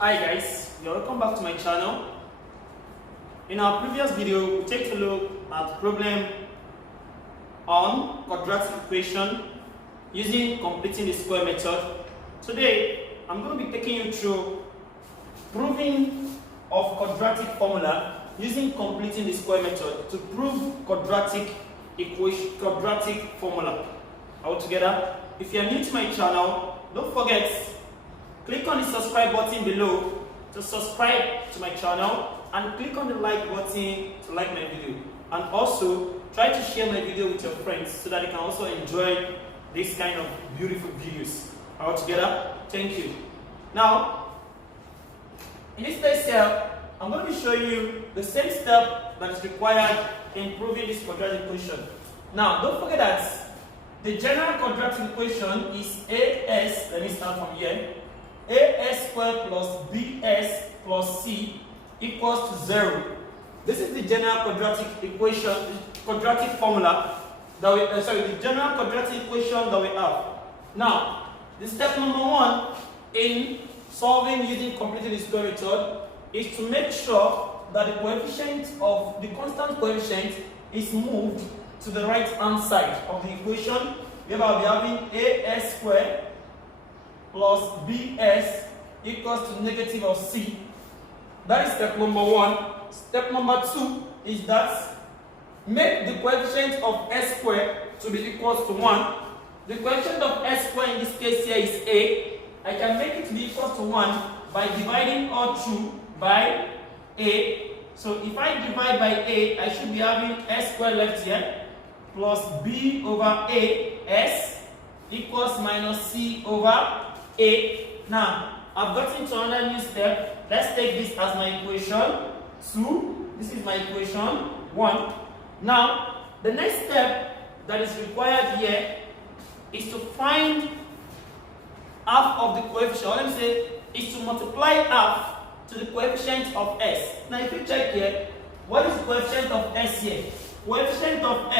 Hi guys, you're welcome back to my channel. In our previous video, we take a look at problem on quadratic equation using completing the square method. Today, I'm going to be taking you through proving of quadratic formula using completing the square method to prove quadratic equation, quadratic formula. All together. If you are new to my channel, don't forget, click on the subscribe button below to subscribe to my channel and click on the like button to like my video. And also try to share my video with your friends so that they can also enjoy this kind of beautiful videos. All together, thank you. Now, in this case here, I'm going to be showing you the same step that is required in proving this quadratic equation. Now, don't forget that the general quadratic equation is AS, let me start from here, AS squared plus BS plus C equals to 0. This is the general quadratic equation, quadratic formula that we, the general quadratic equation that we have. Now, the step number 1 in solving using completing the square method is to make sure that the coefficient of the constant coefficient is moved to the right hand side of the equation. We will be having AS squared plus BS equals to negative of C. That is step number 1. Step number 2 is that make the coefficient of S squared to be equals to 1. The coefficient of S squared in this case here is A. I can make it to be equals to 1 by dividing all through by A. So if I divide by A, I should be having S squared left here plus B over A S equals minus C over A. Now, I've gotten to another new step. Let's take this as my equation 2. This is my equation 1. Now, the next step that is required here is to find half of the coefficient. Or let me say, is to multiply half to the coefficient of S. Now, if you check here, what is the coefficient of S here? Coefficient of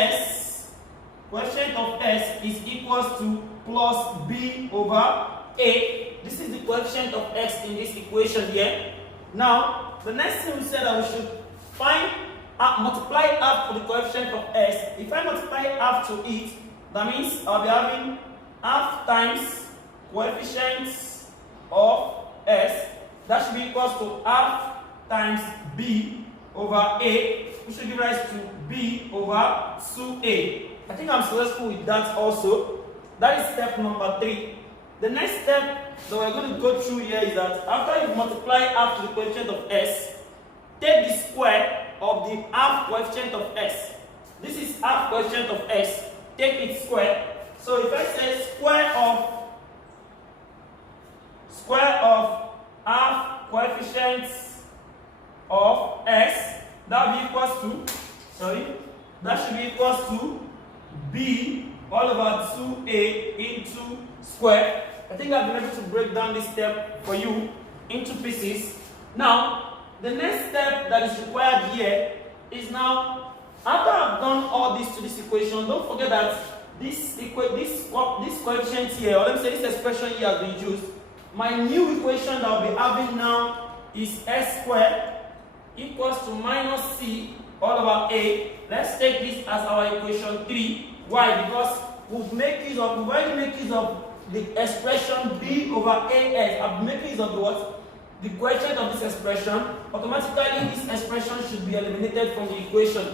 S is equals to plus B over A. This is the coefficient of X in this equation here. Now, the next thing we said that we should find, multiply half to the coefficient of S. If I multiply half to it, that means I'll be having half times coefficients of S. That should be equals to half times B over A, which should give rise to B over 2A. I think I'm successful with that also. That is step number 3. The next step that we're going to go through here is that after you multiply half to the coefficient of S, take the square of the half coefficient of S. This is half coefficient of S. Take its square. So if I say square of half coefficients of S, that will be equals to, that should be equals to B all over 2A into square. I think I've been able to break down this step for you into pieces. Now, the next step that is required here is now, after I've done all this to this equation, don't forget that this coefficient here, or let me say this expression here has been used. My new equation that I'll be having now is S squared equals to minus C all over A. Let's take this as our equation 3. Why? Because we've already made use of the expression B over AS. I've made use of the what? The coefficient of this expression. Automatically, this expression should be eliminated from the equation.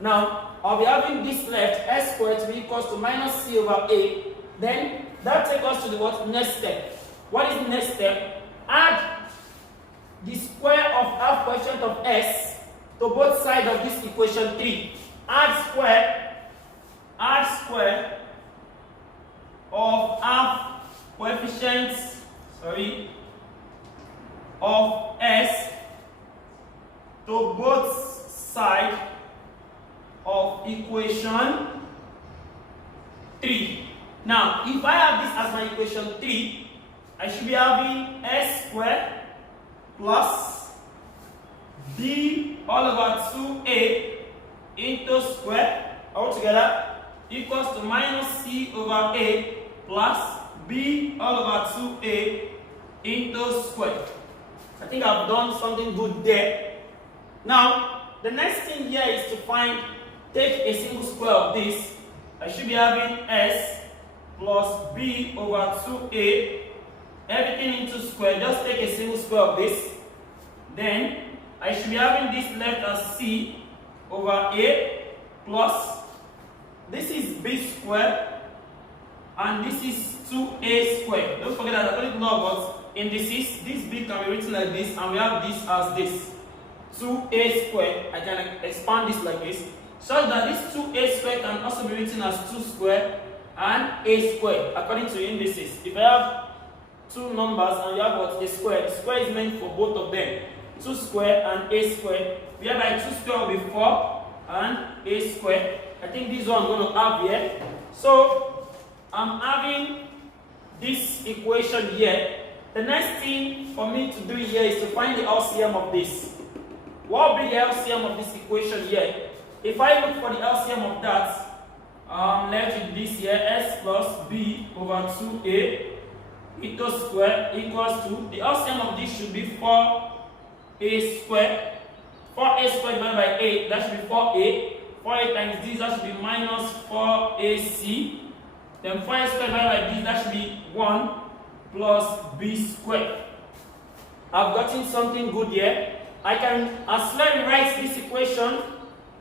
Now, I'll be having this left, S squared to be equals to minus C over A. Then, that takes us to the what? Next step. What is the next step? Add the square of half coefficient of S to both sides of this equation 3. Add square of half coefficients, of S to both sides of equation 3. Now, if I have this as my equation 3, I should be having S squared plus B all over 2A into square altogether equals to minus C over A plus B all over 2A into square. I think I've done something good there. Now, the next thing here is to take a single square of this. I should be having s plus b over 2a. Everything into square, just take a single square of this. Then, I should be having this left as c over a plus, this is b squared, and this is 2a squared. Don't forget that according to law of indices, this b can be written like this, and we have this as this. 2a squared, I can expand this like this, such that this 2a squared can also be written as 2 squared and a squared according to indices. If I have two numbers and you have what? A square. The square is meant for both of them. 2 squared and a squared. Whereby 2 squared will be 4 and a squared. I think this one I'm going to have here. So I'm having this equation here. The next thing for me to do here is to find the LCM of this. What will be the LCM of this equation here? If I look for the LCM of that, I'm left with this here, s plus b over 2a into square equals to, the LCM of this should be 4a squared. 4a squared divided by 8, that should be 4a. 4a times this, that should be minus 4ac. Then 4a squared divided by this, that should be 1 plus b squared. I've gotten something good here. I can as well rewrite this equation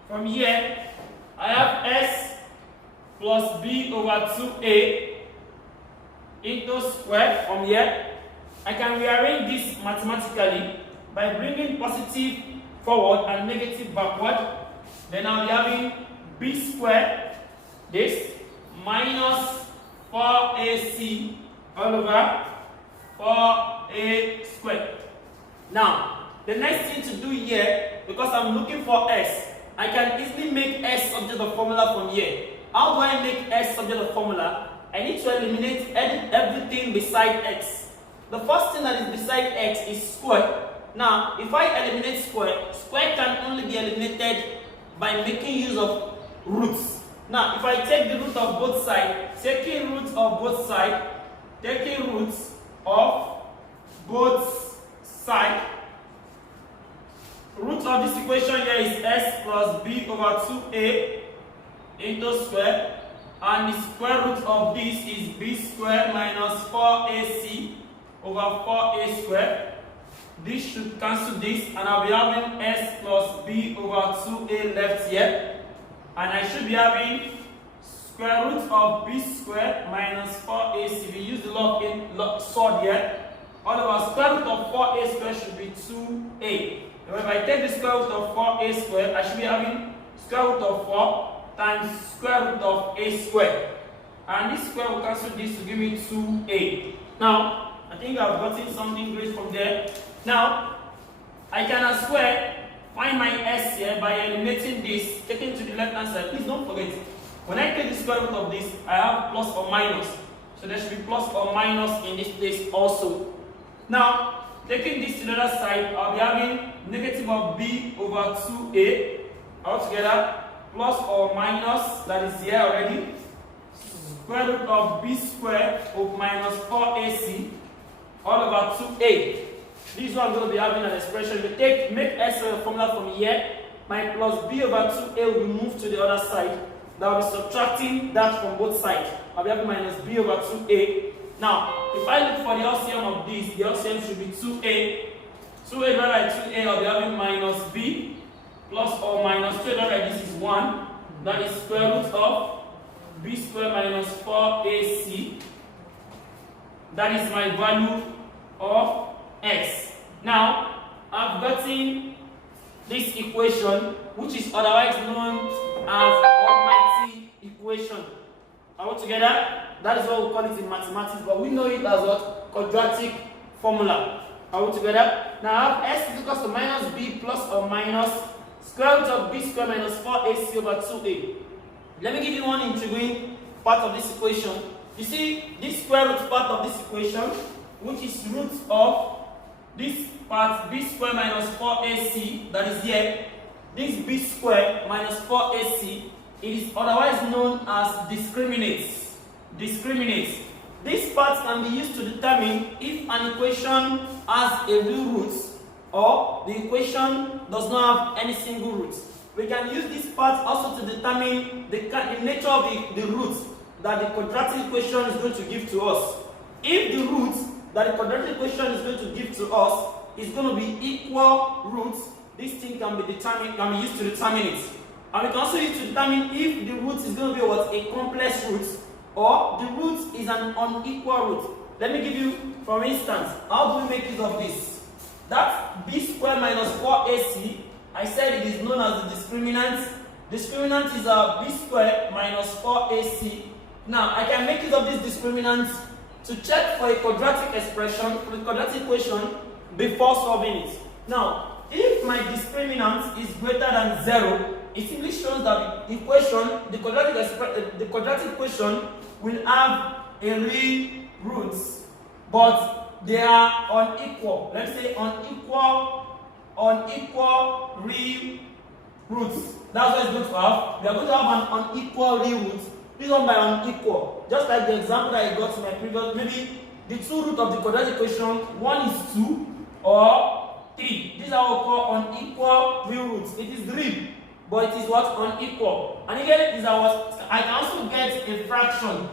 from here. I have s plus b over 2a into square from here. I can rearrange this mathematically by bringing positive forward and negative backward. Then I'll be having b squared, this, minus 4ac all over 4a squared. Now, the next thing to do here, because I'm looking for s, I can easily make s subject of formula from here. How do I make s subject of formula? I need to eliminate everything beside x. The first thing that is beside x is square. Now, if I eliminate square, square can only be eliminated by making use of roots. Now, if I take the root of both sides, taking roots of both sides, root of this equation here is s plus b over 2a into square, and the square root of this is b squared minus 4ac over 4a squared. This should cancel this, and I'll be having s plus b over 2a left here, and I should be having square root of b squared minus 4ac. We use the log sword here. All over square root of 4a squared should be 2a. If I take the square root of 4a squared, I should be having square root of 4 times square root of a squared. And this square will cancel this to give me 2a. Now, I think I've gotten something great from there. Now, I can as well find my s here by eliminating this, taking to the left hand side. Please don't forget, when I take the square root of this, I have plus or minus. So there should be plus or minus in this place also. Now, taking this to the other side, I'll be having negative of b over 2a altogether, plus or minus, that is here already, square root of b squared of minus 4ac all over 2a. This one I'm going to be having an expression. We make s a formula from here. My plus b over 2a will be moved to the other side. That will be subtracting that from both sides. I'll be having minus b over 2a. Now, if I look for the LCM of this, the LCM should be 2a. 2a divided by 2a, I'll be having minus b plus or minus 2 divided by this is 1. That is square root of b squared minus 4ac. That is my value of x. Now, I've gotten this equation, which is otherwise known as almighty equation. All together, that is what we call it in mathematics, but we know it as what? Quadratic formula. All together. Now I have s is equal to minus b plus or minus square root of b squared minus 4ac over 2a. Let me give you one intriguing part of this equation. You see this square root part of this equation, which is root of this part b squared minus 4ac, that is here. This b squared minus 4ac, it is otherwise known as discriminates. This part can be used to determine if an equation has a real root or the equation does not have any single root. We can use this part also to determine the nature of the roots that the quadratic equation is going to give to us. If the roots that the quadratic equation is going to give to us is going to be equal roots, this thing can be used to determine it. And we can also use to determine if the root is going to be what? A complex root, or the root is an unequal root. Let me give you, for instance, how do we make use of this? That b squared minus 4ac, I said it is known as the discriminant. Discriminant is b squared minus 4ac. Now, I can make use of this discriminant to check for a quadratic expression, for the quadratic equation, before solving it. Now, if my discriminant is greater than 0, it simply shows that the equation, the quadratic equation will have a real roots, but they are unequal. Let's say unequal real roots. That's what it's going to have. We are going to have an unequal real root. This one by unequal. Just like the example that I got in my previous, maybe the two roots of the quadratic equation, one is 2 or 3. These are what we call unequal real roots. It is real, but it is what? Unequal. And again, these are what I can also get a fraction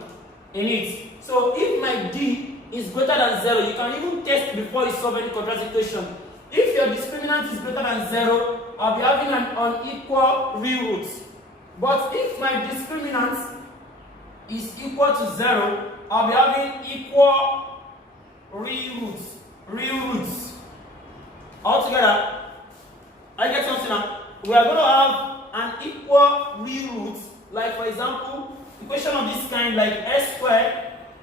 in it. So if my d is greater than 0, you can even test before you solve any quadratic equation. If your discriminant is greater than 0, I'll be having an unequal real root. But if my discriminant is equal to 0, I'll be having equal real roots. Real roots. Altogether, I get something now. We are going to have an equal real root. Like for example, equation of this kind, like s squared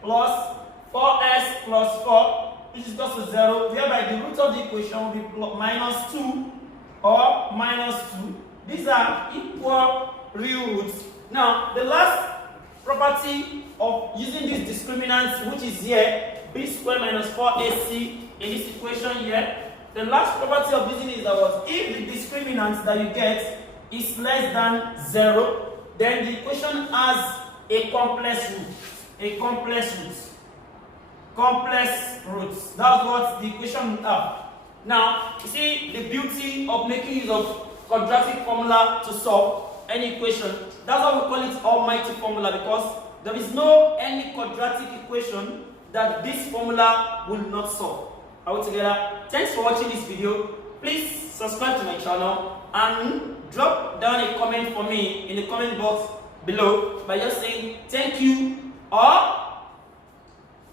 plus 4s plus 4, which is equal to 0, whereby the root of the equation will be minus 2 or minus 2. These are equal real roots. Now, the last property of using these discriminants, which is here, b squared minus 4ac in this equation here, the last property of using it is that if the discriminant that you get is less than 0, then the equation has a complex root. A complex root. Complex roots. That's what the equation will have. Now, you see the beauty of making use of quadratic formula to solve any equation. That's why we call it almighty formula, because there is no any quadratic equation that this formula will not solve. Are we together? Thanks for watching this video. Please subscribe to my channel and drop down a comment for me in the comment box below by just saying thank you or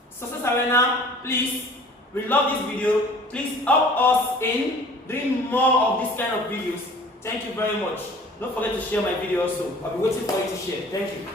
Success Arena. Please, we love this video. Please help us in doing more of this kind of videos. Thank you very much. Don't forget to share my video also. I'll be waiting for you to share. Thank you.